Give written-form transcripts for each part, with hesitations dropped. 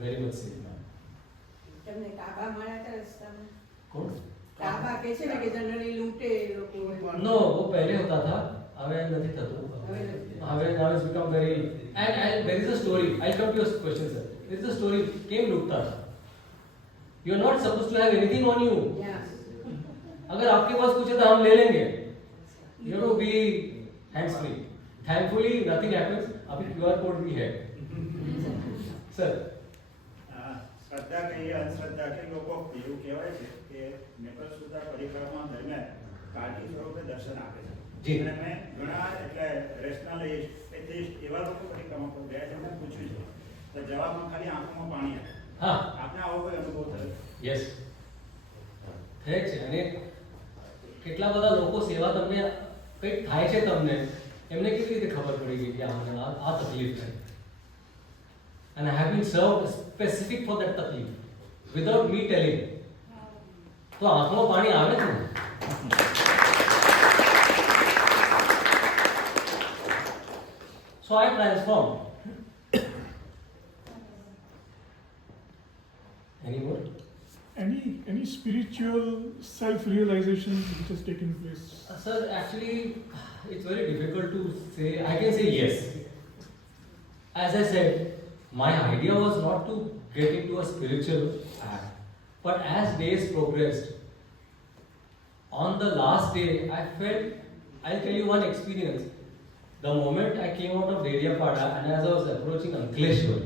Very much safe, ma'am. તમને કાબા મળ્યા હતા રસ્તામાં? कौन? કાબા કે છે ને કે જનરલી લૂંટે એ લોકો. No, वो पहले होता था. હવે નથી થતું. હવે now it's become very and there is a story. I'll come to your question, sir. There is a story. केम लूटता था? You are not supposed to have anything on you. Yeah. अगर आपके पास कुछ है तो हम ले लेंगे. You have to be hands free. Thankfully nothing happens. अभी QR कोड भी है. सर શ્રદ્ધા કહીએ અંધશ્રદ્ધા કે લોકો એવું કહેવાય છે કે નેપાળ સુધા પરિક્રમા દરમિયાન કાળજી સ્વરૂપે દર્શન આપે છે. જી. અને મેં ઘણા એટલે રેશનલિસ્ટ એથિસ્ટ એવા લોકો પરિક્રમા પર ગયા છે, એમને પૂછ્યું છે તો જવાબમાં ખાલી આંખોમાં પાણી આવે. હા આપને આવો કોઈ અનુભવ થયો? યસ થાય છે. અને કેટલા બધા લોકો સેવા તમને કંઈક થાય છે તમને એમને કેવી રીતે ખબર પડી ગઈ કે આમને આ તકલીફ છે and I have been served specific for that તકલીફ without me telling. તો આંખમાં પાણી આવે છે ને. So I transformed. Any more? Any spiritual self-realization which has taken place? Sir, actually, it's very difficult to say. I can say yes. As I said, my idea was not to get into a spiritual act. But as days progressed, on the last day, I felt, I'll tell you one experience. The moment I came out of Deriyapada and as I was approaching Ankleshwar,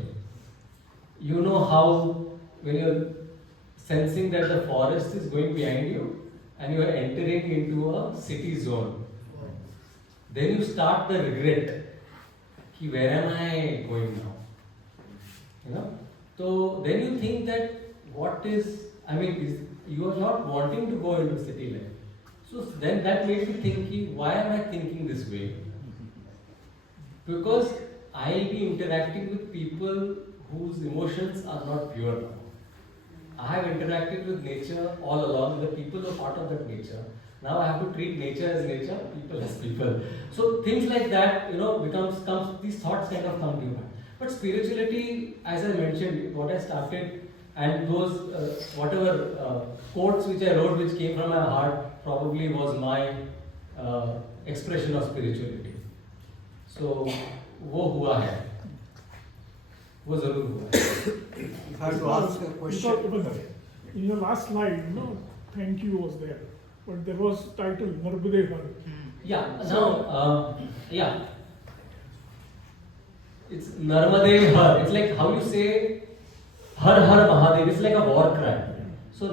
you know how when you're sensing that the forest is going behind you and you are entering into a city zone, then you start the regret. Ki, where am I going now? You know? So then you think that what is, you are not wanting to go into city life. So then that made me think, ki, why am I thinking this way? Because I'll be interacting with people whose emotions are not pure now. I have interacted with nature all along. The people are part of that nature. Now I have to treat nature as nature, people as people. So things like that, comes these thoughts kind of come to you. But spirituality, as I mentioned, what I started and those whatever quotes which I wrote, which came from my heart, probably was my expression of spirituality. So वो हुआ है, वो जरूर हुआ है. If I have to ask a question. In your last slide, thank you was there, but there was title Narbade Har. Yeah, now, it's Narmade Har. It's like how you say Har Har Mahadev. It's like a war cry. So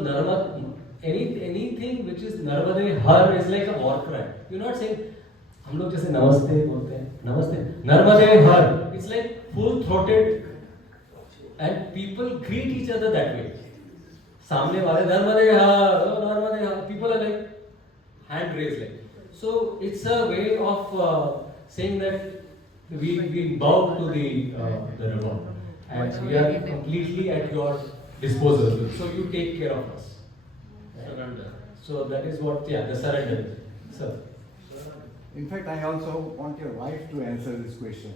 anything which is Narmade Har is like a war cry. You're not saying हम लोग जैसे नमस्ते बोलते हैं, नमस्ते नर्मदे हर. It's like full throated and people greet each other that way. सामने वाले नर्मदे हर, people are like hand raised like. So it's a way of saying that we bow to the river and we are completely at your disposal. So you take care of us. Surrender. So that is what, the surrender. Sir. In fact, I also want your wife to answer this question,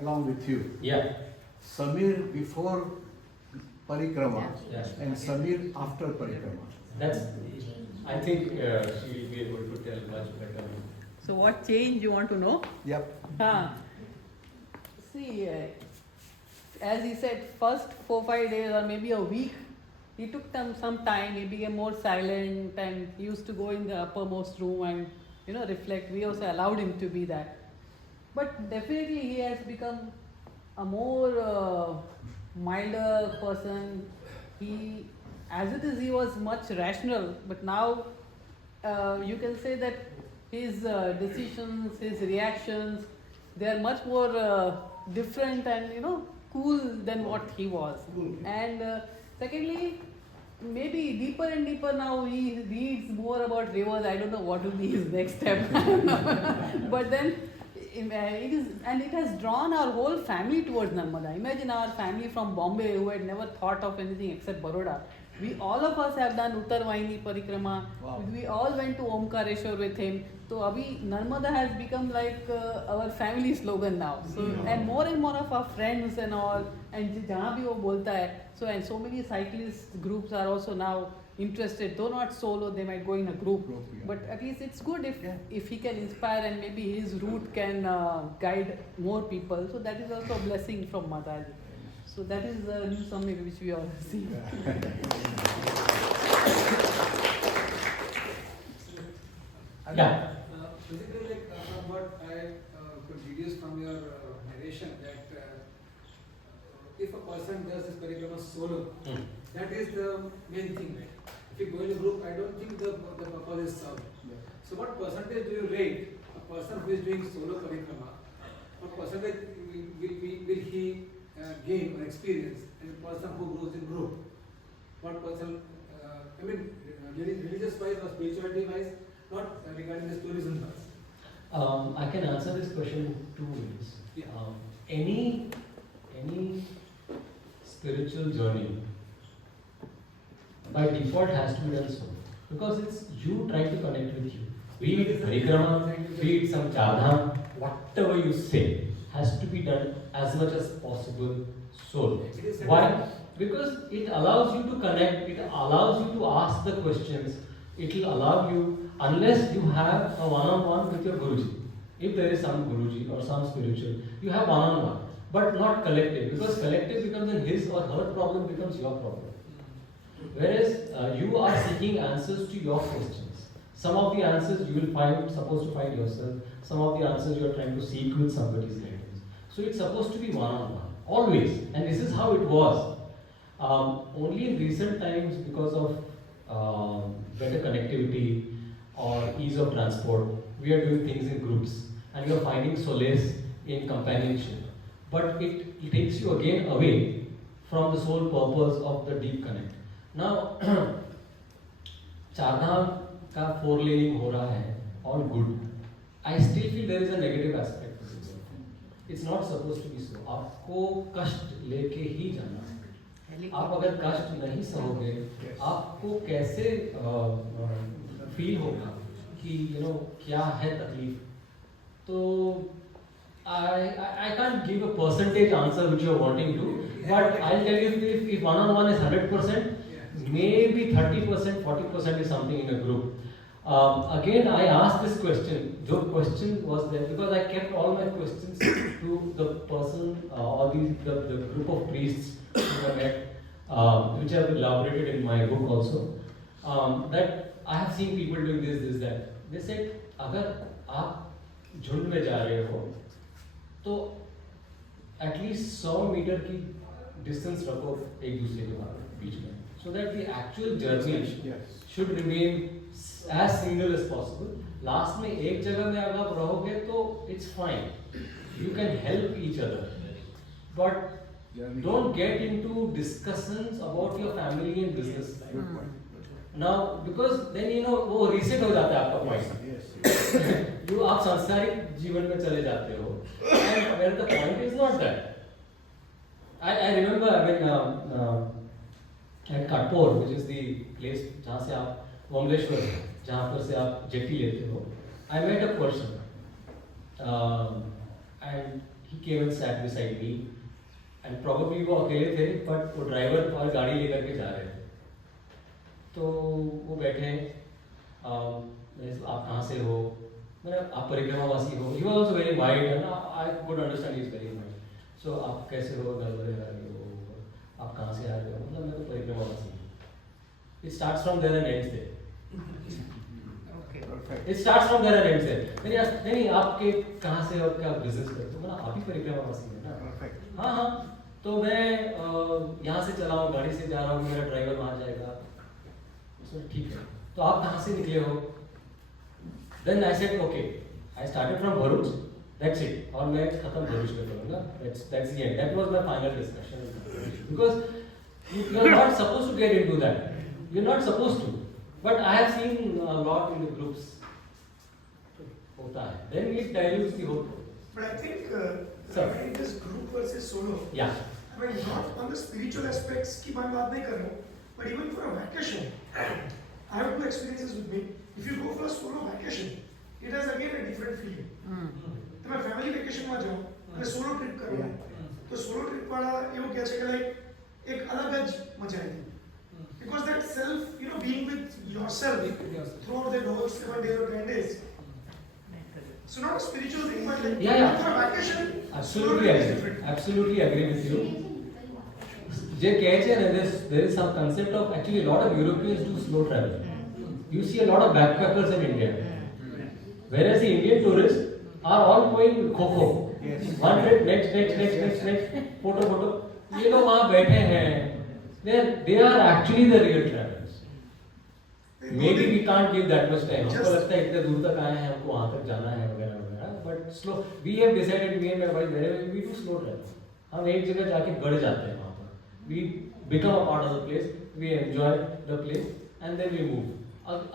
along with you. Yeah. Samir before Parikrama Yes. and Samir after Parikrama. That's, I think she will be able to tell much better. So what change you want to know? Yep. See, as he said, first 4-5 days or maybe a week, he took them some time, he became more silent and he used to go in the uppermost room and reflect. We also allowed him to be that. But definitely he has become a more milder person. As it is, he was much rational, but now you can say that his decisions, his reactions, they are much more different and cool than what he was. And secondly, maybe deeper and deeper now he reads more about rivers. I don't know what will be his next step. But then it has drawn our whole family towards Narmada. Imagine our family from Bombay who had never thought of anything except Baroda. All of us have done Uttar Vahini Parikrama. Wow. We all went to Omkareshwar with him. So Abhi Narmada has become like our family slogan now. So and more of our friends and all, and जहाँ भी वो बोलता है, so and so many cyclist groups are also now interested, though not solo, they might go in a group, Group, yeah. but at least it's good if Yeah. if he can inspire and maybe his route can guide more people, so that is also a blessing from Mataji. So that is the new summit which we all see. Yeah. Basically, like from what I could deduce from your narration, that if a person does this parikrama solo, Hmm. that is the main thing, right? If you go in a group, I don't think the purpose is served. So, what percentage do you rate a person who is doing solo parikrama? What percentage will he gain or experience, and a person who goes in group? What person? I mean, religious wise or spirituality wise, not regarding this tourism wise. I can answer this question in two ways. Yeah. Any spiritual journey by default has to be done so, because it's you trying to connect with you. Be it parikrama, be it some chardham, whatever you say has to be done as much as possible solo. It is Why? Because it allows you to connect, it allows you to ask the questions, it will allow you, unless you have a one-on-one with your Guruji. If there is some Guruji or some spiritual, you have one-on-one, but not collective, because collective becomes then his or her problem becomes your problem. Whereas you are seeking answers to your questions. Some of the answers you will supposed to find yourself, some of the answers you are trying to seek with somebody's guidance. So it's supposed to be one-on-one, always, and this is how it was. Only in recent times, because of better connectivity or ease of transport, we are doing things in groups, and you are finding solace in companionship. But it takes you again away from the sole purpose of the deep connect. Now, Chardham का 4-laning हो रहा है, all good. I still feel there is a negative aspect to this. It's not supposed to be so. आपको कष्ट लेके ही जाना है. आप अगर कष्ट नहीं सहोगे, आपको कैसे फील होगा कि क्या है तकलीफ? तो I can't give a percentage answer which you are wanting to, but I'll tell you, if one-on-one is 100%, maybe 30%, 40% is something in a group. Again, I asked this question. The question was there because I kept all my questions to the person or the group of priests who I met, which I have elaborated in my book also. That I have seen people doing this, that. They said, अगर आप झुंड में जा रहे हो, तो at least 100 metre की distance रखो एक दूसरे के बीच में, so that the actual journey should remain as single as possible. Last में एक जगह में अगर आप रहोगे तो it's fine, you can help each other, but don't get into discussions about your family and business. Now, because then वो reset हो जाता है आपका point. आप सांसारिक जीवन में चले जाते हो, and where the point is not that. I remember at Katpur, which is the place जहाँ से आप वमलेश्वर, जहाँ पर से आप जेटी लेते हो, I met a person, and he came and sat beside me, and probably वो अकेले थे, but वो ड्राइवर और गाड़ी लेकर के जा रहे थे. तो वो बैठे, आप कहाँ से हो? आप परिक्रमावासी हो? He was also very wide, and I could understand he is very wide. So आप कैसे हो? घर वगैरह हो? आप कहाँ से आ रहे हो? मतलब मैं तो परिक्रमावासी हूँ. It starts from there and ends there. It starts from there and ends there. नहीं आपके कहाँ से और क्या बिजनेस करते हो? मतलब आप ही परिक्रमावासी हैं ना? हाँ. तो मैं यहाँ से चला हूँ, गाड़ी से जा रहा हूँ, मेरा ड्राइवर वहाँ जाएगा. ठीक है, तो आप कहाँ से निकले हो? Then I said, okay, I started from Bharuch, that's it. और मैं खत्म भरूच में करूँगा. That's the end. That was my final discussion. Because you are not supposed to get into that. You are not supposed to. But I have seen a lot in the groups. होता है. Then it dilutes the whole. But I think Sir. when it is group versus solo, Yeah. I mean not on the spiritual aspects की मैं बात नहीं कर रहा हूँ, but even for a vacation, I have two experiences with me. If you go for a solo vacation, it has again a different feeling. तो मैं family vacation में जाऊँ, मैं solo trip करूँ, તો સોલો ટ્રીપ વાળા એવું કહે છે કે લાઈક એક અલગ જ મજા આવી because that self being with yourself throughout the whole 7 days or 10 days, so not a spiritual thing but like Yeah. for a vacation Absolutely solo trip is agree. different. Absolutely agree with you. જે કહે છે ને, there is some concept of actually a lot of Europeans do slow travel. You see a lot of backpackers in India, whereas the Indian tourists are all going kho. Yes. One trip, next, photo. ये लोग वहाँ बैठे हैं. They are actually the real travelers. Maybe we can't give that much time. हमको लगता है इतने दूर तक आए हैं, हमको वहाँ तक जाना है वगैरह वगैरह. But slow. We have decided, me and my wife, wherever we do slow travel. हम एक जगह जाके गड़ जाते हैं वहाँ पर. We become a part of the place. We enjoy the place and then we move.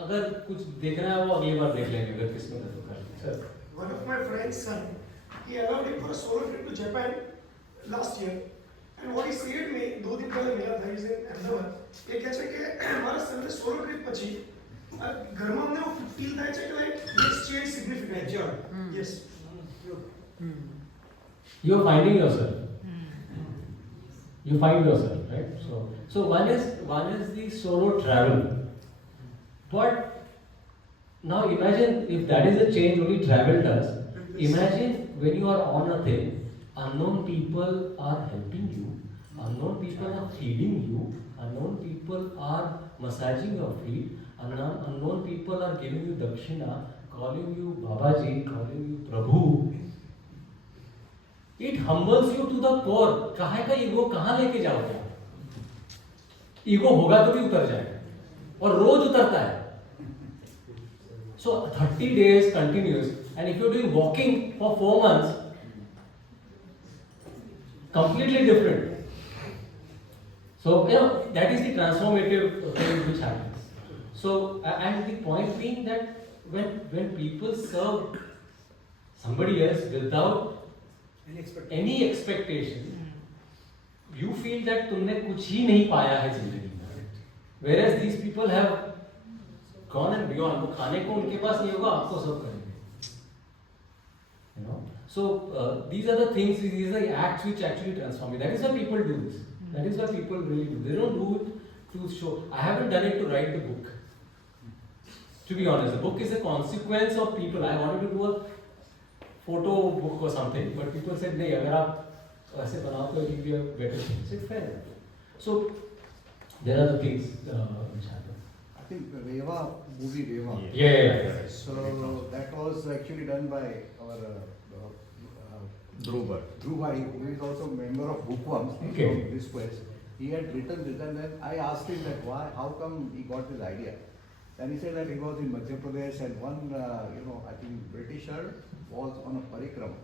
अगर कुछ देखना है वो अगली बार देख लेंगे, अगर किस्मत है तो कर लेंगे. Sir. One of my friends' son, he allowed him for a solo trip to Japan last year. And what he said me, 2 दिन पहले मिला था, he's in Ahmedabad. ये कह છે કે हमारा son ने solo trip પછી ઘરમાં અમને એવું feel થાય છે કે like this change significant. Yes. You are finding yourself. You find yourself, right? So one is the solo travel. But now imagine if that is a change only travel does. Imagine when you are on a thing, unknown people are helping you, unknown people are feeding you, unknown people are massaging your feet, unknown people are giving you dakshina, calling you Babaji, calling you Prabhu. It humbles you to the core. काहे का ego कहाँ लेके जाओगे? Ego होगा तो भी उतर जाएगा और रोज उतरता है. So 30 days continuous, and if you're doing walking for 4 months, completely different. So that is the transformative thing which happens. So and the point being that when people serve somebody else without any expectation, you feel that तुमने कुछ ही नहीं पाया है जिंदगी में. Whereas these people have gone and beyond. वो खाने को उनके पास नहीं होगा, आपको सर्व करेंगे. So these are the things, these are the acts which actually transform you. That is why people do this. That is why people really do. They don't do it to show. I haven't done it to write the book. To be honest, the book is a consequence of people. I wanted to do a photo book or something, but people said, नहीं, अगर आप ऐसे बनाओ तो it will be a better thing. I said, fair enough. So there are the things which happen. I think the Reva movie Reva. Yeah. So that was actually done by our Dhruva, who is also a member of Bookworms Okay. from this quest. He had written this, and then I asked him that why, how come he got this idea. And he said that he was in Madhya Pradesh and one, I think Britisher was on a parikrama,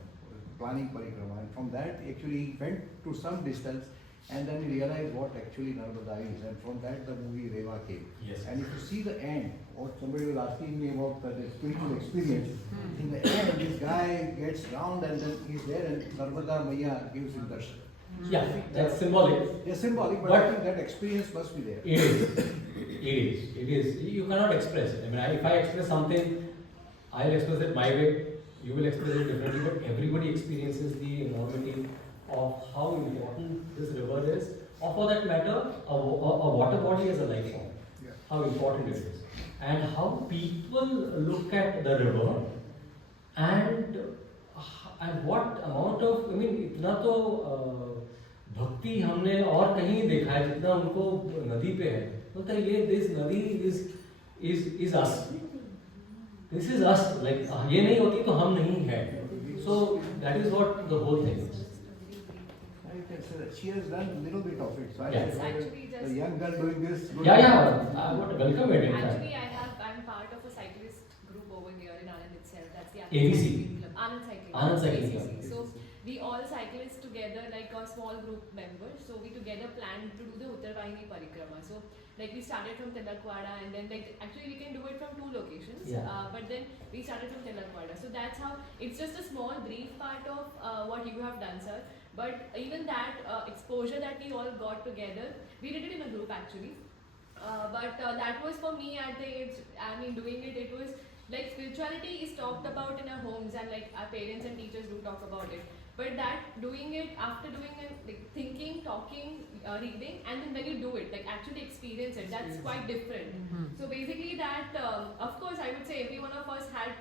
planning parikrama, and from that actually he went to some distance and then he realized what actually Narmada is, and from that the movie Reva came. Yes. And if you see the end, what somebody was asking me about the spiritual experience, in the end this guy gets round and then he's there and Narmada Maya gives him darshan. Yeah, that's symbolic. It's symbolic, but I think that experience must be there. It is. You cannot express it. I mean, if I express something, I'll express it my way. You will express it differently, but everybody experiences the enormity of how important this river is, or for that matter, a water body as a life form. Yeah. How important it is, and how people look at the river, and what amount of, I mean, इतना तो भक्ति हमने और कहीं नहीं देखा है जितना उनको नदी पे है. बोलता है ये this नदी is us. This is us. Like ये नहीं होती तो हम नहीं हैं. So that is what the whole thing is. You can say that she has done a little bit of it. So I Yeah. said, Actually, the just- young girl doing this. good. Yeah. I would welcome it in fact. Actually, I'm part of a cyclist group over here in Anand itself. That's the ABC. Cycling Club. Anand Cycling. Anand Cycling ACC. Club. So we all cyclists together, like a small group members. So we together planned to do the Uttarvahini Parikrama. So like we started from Tilakwada, and then like actually we can do it from 2 locations. Yeah. But then we started from Tilakwada. So that's how it's just a small brief part of what you have done, sir. But even that exposure that we all got together, we did it in a group actually. But that was for me at the age, I mean, doing it was like spirituality is talked about in our homes, and like our parents and teachers do talk about it. But that doing it after doing it, like thinking, talking, reading, and then when you do it, like actually experience it, that's quite different. So basically that, of course, I would say every one of us had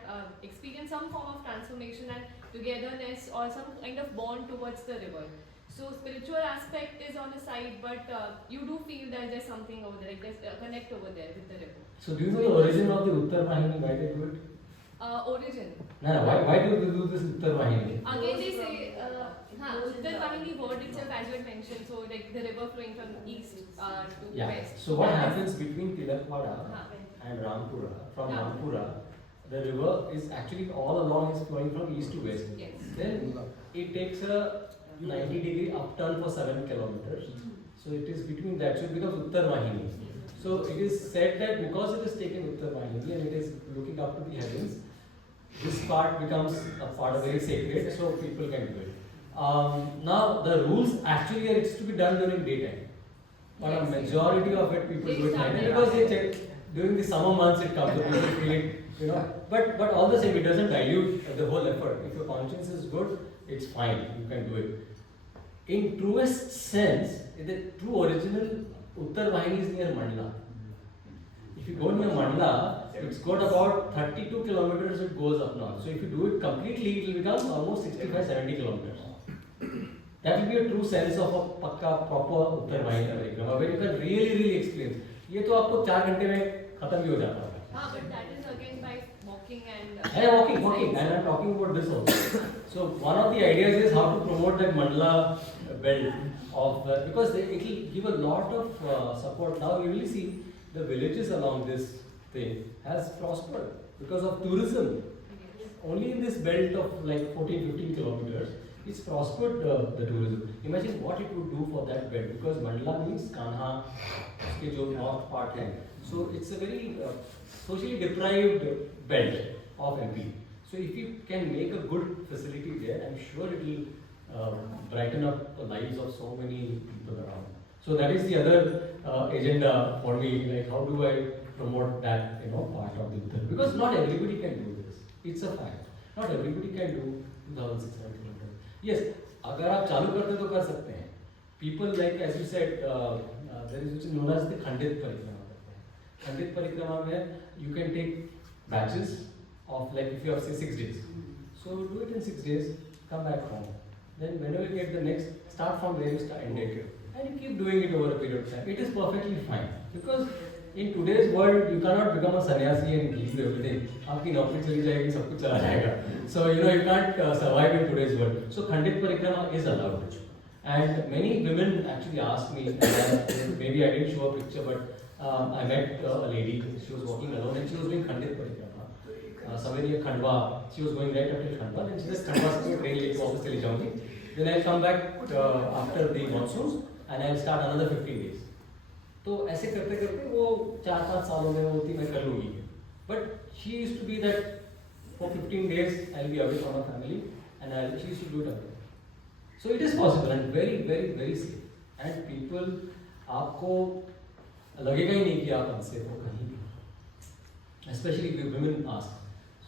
experienced some form of transformation and togetherness or some kind of bond towards the river. So spiritual aspect is on the side, but you do feel that there's something over there, like there's a connect over there with the river. So do you know the origin of the Uttar Vahini? Why they do it? Origin. No, why do they do this Uttar Vahini? Again, they say, Uttar Vahini word itself, as you had mentioned, so like the river flowing from east to Yeah. west. So what happens between Tilakpada Huh. and Rampura? From Yeah. Rampura, the river is actually all along is flowing from east to west. Yes. Then it takes a 90-degree upturn for 7 kilometers. So it is between that. So it becomes Uttar Vahini. So it is said that because it is taken Uttar Vahini and it is looking up to the heavens, this part becomes a part of very sacred, so people can do it. Now the rules actually are it's to be done during daytime, but a Yes. majority of it people They do it start night at because they night. check during the summer months it comes, so people feel it, But all the same, it doesn't dilute the whole effort. If your conscience is good, it's fine. You can do it. In truest sense, the true original Uttar Vahini is near Mandla. If you go near Mandla, it's got about 32 kilometers it goes up north. So if you do it completely, it will become almost 65-70 kilometers. That will be a true sense of a pakka, proper Uttar Vahini परिक्रमा, where you can really explain. ये तो आपको 4 घंटे में खत्म भी हो जाता है. But that is again by walking and. Yeah, walking, and I'm talking about this also. So one of the ideas is how to promote that Mandla belt of because it will give a lot of support. Now you really see the villages along this thing has prospered because of tourism. Only in this belt of like 14-15 kilometers, it's prospered the tourism. Imagine what it would do for that belt because Mandla means Kanha, uske jo north part hai. So it's a very socially deprived belt of MP. So if you can make a good facility there, I'm sure it will brighten up the lives of so many people around. So that is the other agenda for me. Like how do I promote that part of the Uttar? Because not everybody can do this. It's a fact. Not everybody can do 2,600 kilometers. Yes, अगर आप चालू करते तो कर सकते हैं. People like as you said, there is which is known as the Khandit Parikrama. Khandit Parikrama where you can take batches of like if you have say 6 days. So do it in 6 days, come back home. Then whenever you get the next, start from where you ended. And you keep doing it over a period of time. It is perfectly fine. Because in today's world, you cannot become a sannyasi and leave everything. आपकी नौकरी चली जाएगी, सब कुछ चला जाएगा. So you can't survive in today's world. So Khandit Parikrama is allowed. And many women actually asked me, maybe I didn't show a picture, but I met a lady. She was walking alone and she was doing Khandit Parikrama. Somewhere near Khandwa. She was going right up till Khandwa. Then she said, Khandwa se train late office चली जाऊंगी. Then I'll come back after the monsoons and I'll start another 15 days. तो ऐसे करते करते वो 4-5 सालों में वो थी मैं कर लूँगी. But she used to be that for 15 days I'll be away from her family and she used to do it alone. So it is possible and very safe. And people आपको लगेगा ही नहीं कि आप unsafe हो कहीं भी. Especially if women ask.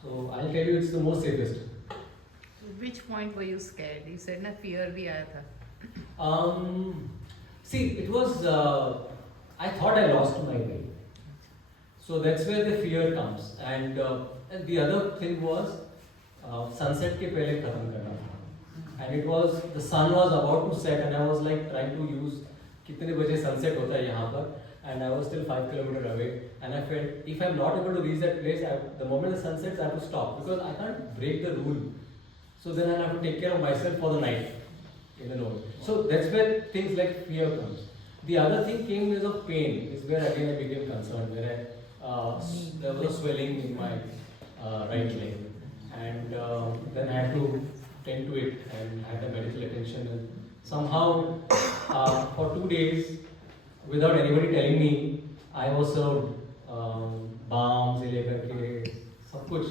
So I'll tell you it's the most safest. Which point were you scared? You said na fear bhi aaya tha. See, it was. I thought I lost my way. So that's where the fear comes. And the other thing was sunset के पहले खत्म करना था. And it was the sun was about to set, and I was like trying to use कितने बजे sunset होता है यहाँ पर. And I was still 5 kilometers away, and I felt if I'm not able to reach that place, the moment the sun sets, I have to stop because I can't break the rule. So then I have to take care of myself for the night in the note. So that's where things like fear comes. The other thing came is of pain. Is where again I became concerned. Where there was a swelling in my right leg, and then I had to tend to it and had the medical attention. And somehow for 2 days, without anybody telling me, I was served balm से लेकर के सब कुछ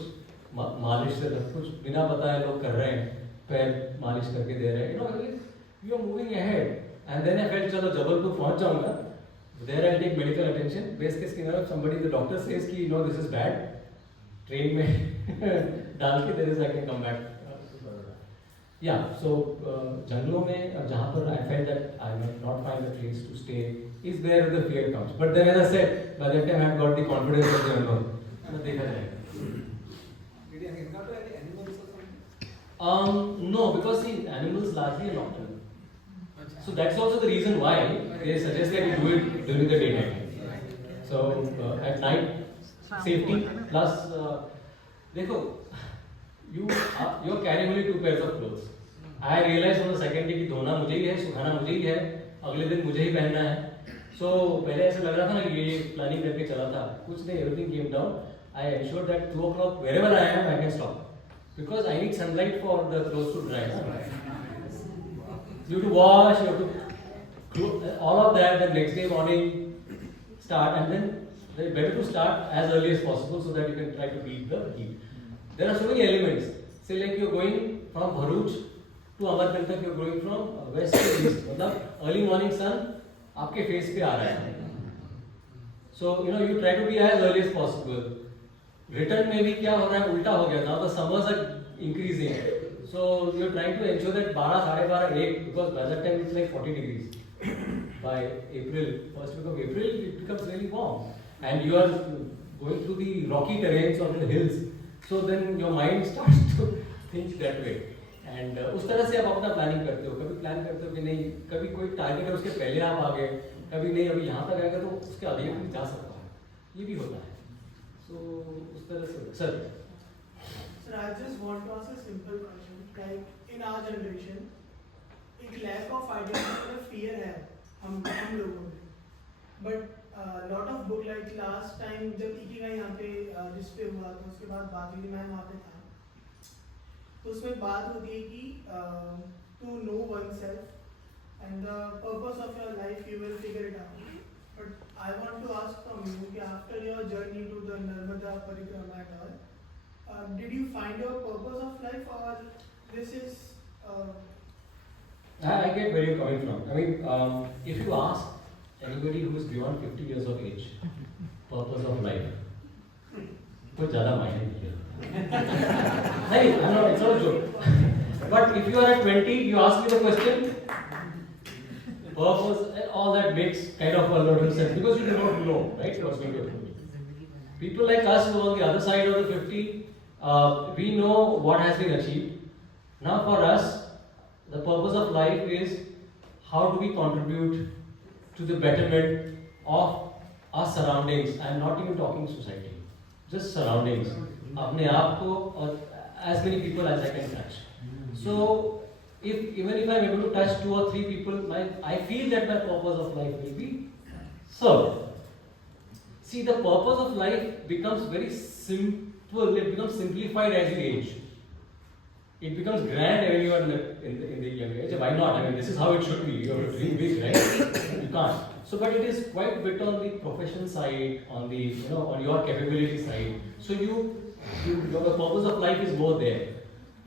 मालिश से सब कुछ बिना बताए लोग कर रहे हैं, पैर मालिश करके दे रहे हैं. You are moving ahead. And then I felt चलो जबलपुर पहुंच जाऊंगा. There I'll take medical attention. Best case scenario, somebody, the doctor says कि this is bad. Train में डाल के there is I can come back. Yeah, so जंगलों में जहाँ पर I felt that I might not find a place to stay is where the fear comes. But then as I said, by that time I had got the confidence of the unknown. तो देखा जाएगा. Did you encounter any animals or something? No, because see, animals largely are nocturnal. So that's also the reason why they suggest that you do it during the daytime. So at night, safety plus, देखो, you're carrying only 2 pairs of clothes. I realized on the second day कि धोना मुझे ही है, सुखाना मुझे ही है, अगले दिन मुझे ही पहनना है. So पहले ऐसे लग रहा था ना कि ये प्लानिंग करके चला था. कुछ नहीं, everything came down. I ensured that 2 o'clock wherever I am, I can stop because I need sunlight for the clothes to dry. You have to wash, you have to all of that. The next day morning start, and then better to start as early as possible so that you can try to beat the heat. There are so many elements. Say like you're going from Bharuch to Amarkantak, you're going from west to east. मतलब early morning sun आपके face पे आ रहा है. So you try to be as early as possible. Return में भी क्या हो रहा है, उल्टा हो गया. Now the summers are increasing. So you're trying to ensure that 12, 12:30, 1 because by that time it's like 40 degrees. By April, first week of April, it becomes really warm. And you are going through the rocky terrains of the hills. So then your mind starts to think that way. And उस तरह से आप अपना planning करते हो. कभी plan करते हो कि नहीं, कभी कोई टारगेट है उसके पहले आप आ गए, कभी नहीं अभी यहाँ तक आएगा तो उसके आगे भी जा सकता है. ये भी होता है. So उस तरह से sir. Sir, I just want to ask a simple question. Like in our generation, एक lack of identity और fear है हम लोगों में. But lot of book like last time जब इकिगाई यहाँ पे डिस्प्ले हुआ तो उसके बाद बादली मैम वहाँ पे था. तो उसमें बात होती है कि to know oneself and the purpose of your life you will figure it out. But I want to ask from you कि after your journey to the Narmada Parikrama and all, did you find your purpose of life or this is I get where you're coming from. I mean, if you ask anybody who is beyond 50 years of age, purpose of life, कुछ ज़्यादा मायने नहीं है. नहीं, it's not a joke. But if you are at 20, you ask me the question, purpose, all that makes kind of a lot of sense because you do not know, right, what's going to happen. People like us who are on the other side of the 50, we know what has been achieved. Now for us, the purpose of life is how do we contribute to the betterment of our surroundings. I am not even talking society, just surroundings. अपने आप को और as many people as I can touch. So even if I am able to touch 2 or 3 people, I feel that my purpose of life will be served. See, the purpose of life becomes very simple. It becomes simplified as you age. It becomes grand when you are in the young age. Why not? I mean, this is how it should be. You have to dream big, right? You can't. So, but it is quite a bit on the profession side, on the on your capability side. So your purpose of life is more there.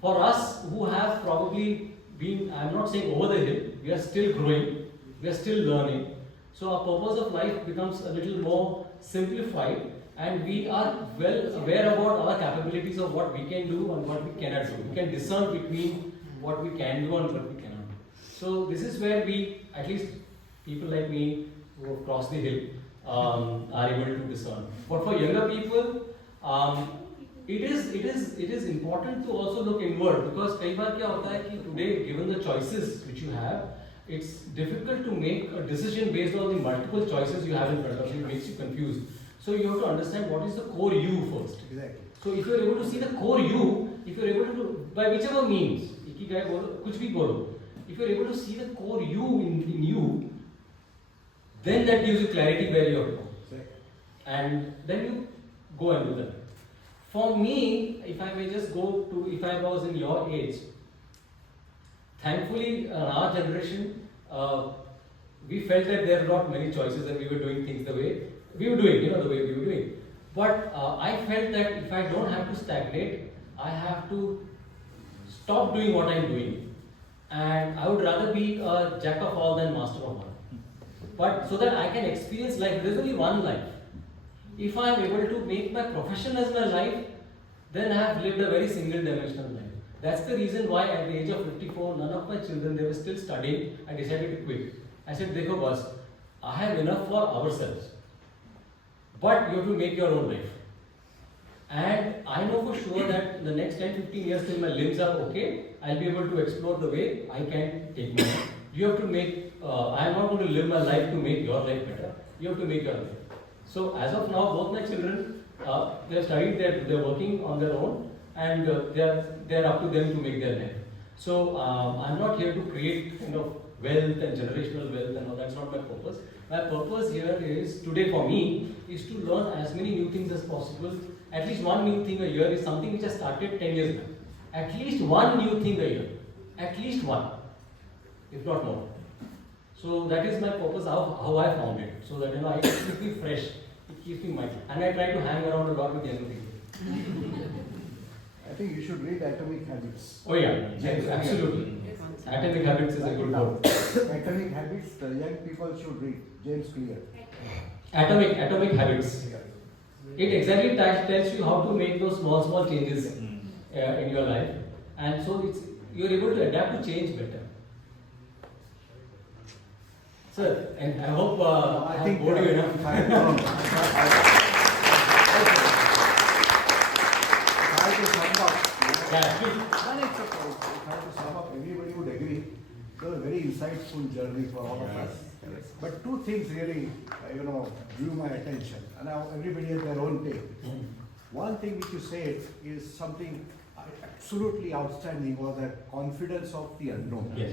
For us who have probably been, I am not saying over the hill. We are still growing. We are still learning. So our purpose of life becomes a little more simplified. And we are well aware about our capabilities of what we can do and what we cannot do. We can discern between what we can do and what we cannot do. So this is where we, at least people like me who have crossed the hill, are able to discern. But for younger people, it is important to also look inward because कई बार क्या होता है कि today, given the choices which you have, it's difficult to make a decision based on the multiple choices you have in front of you. It makes you confused. So you have to understand what is the core you first. Exactly. So if you are able to see the core you, if you are able to do, by whichever means, ikigai bolo, kuch bhi bolo, if you are able to see the core you in you, then that gives you clarity where you are going. And then you go and do that. For me, if I may just go to, if I was in your age, thankfully in our generation, we felt that there were not many choices and we were doing things the way we were doing, the way we were doing. But I felt that if I don't have to stagnate, I have to stop doing what I'm doing. And I would rather be a jack of all than master of one. But so that I can experience life, there's only one life. If I am able to make my profession as my life, then I have lived a very single dimensional life. That's the reason why at the age of 54, none of my children, they were still studying. I decided to quit. I said, Dekho boss, I have enough for ourselves. But you have to make your own life. And I know for sure that in the next 10-15 years till my limbs are okay, I'll be able to explore the way I can take my life. You have to make, I'm not going to live my life to make your life better. You have to make your life. So as of now, both my children, they have studied, they're working on their own, and they're up to them to make their life. So I'm not here to create kind of wealth and generational wealth and all. That's not my purpose. My purpose here is, today for me, is to learn as many new things as possible. At least one new thing a year is something which I started 10 years back. At least one new thing a year. At least one, if not more. So that is my purpose, how I found it. So that, it keeps me fresh, it keeps me mind. And I try to hang around a lot with younger people. I think you should read Atomic Habits. Oh yeah, absolutely. Atomic Habits is a good book. Atomic Habits, the young people should read. James Clear. Atomic Habits. It exactly tells you how to make those small changes in your life, and so you're able to adapt to change better. Sir, and I hope I think bored you enough. Try to sum up. Yeah, please. Try to sum up. Everybody would agree. It was a very insightful journey for all of us. But two things really, drew my attention. And now everybody has their own take. One thing which you said is something absolutely outstanding, was that confidence of the unknown. Yes.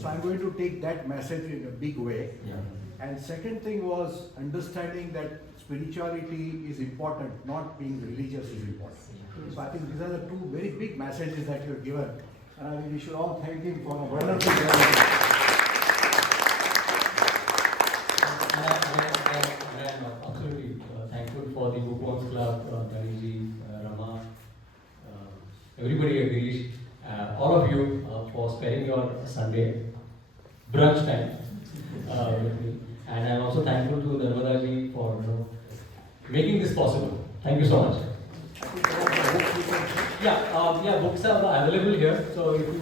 So I'm going to take that message in a big way. Yeah. And second thing was understanding that spirituality is important, not being religious is important. So I think these are the two very big messages that you have given. And I mean, we should all thank him for a wonderful journey. I'm absolutely thankful for the Bookworms Club, Taniji, Rama, everybody agrees, all of you for sparing your Sunday brunch time with me. And I'm also thankful to Narmada ji for making this possible. Thank you so much. Yeah, books are available here. So if you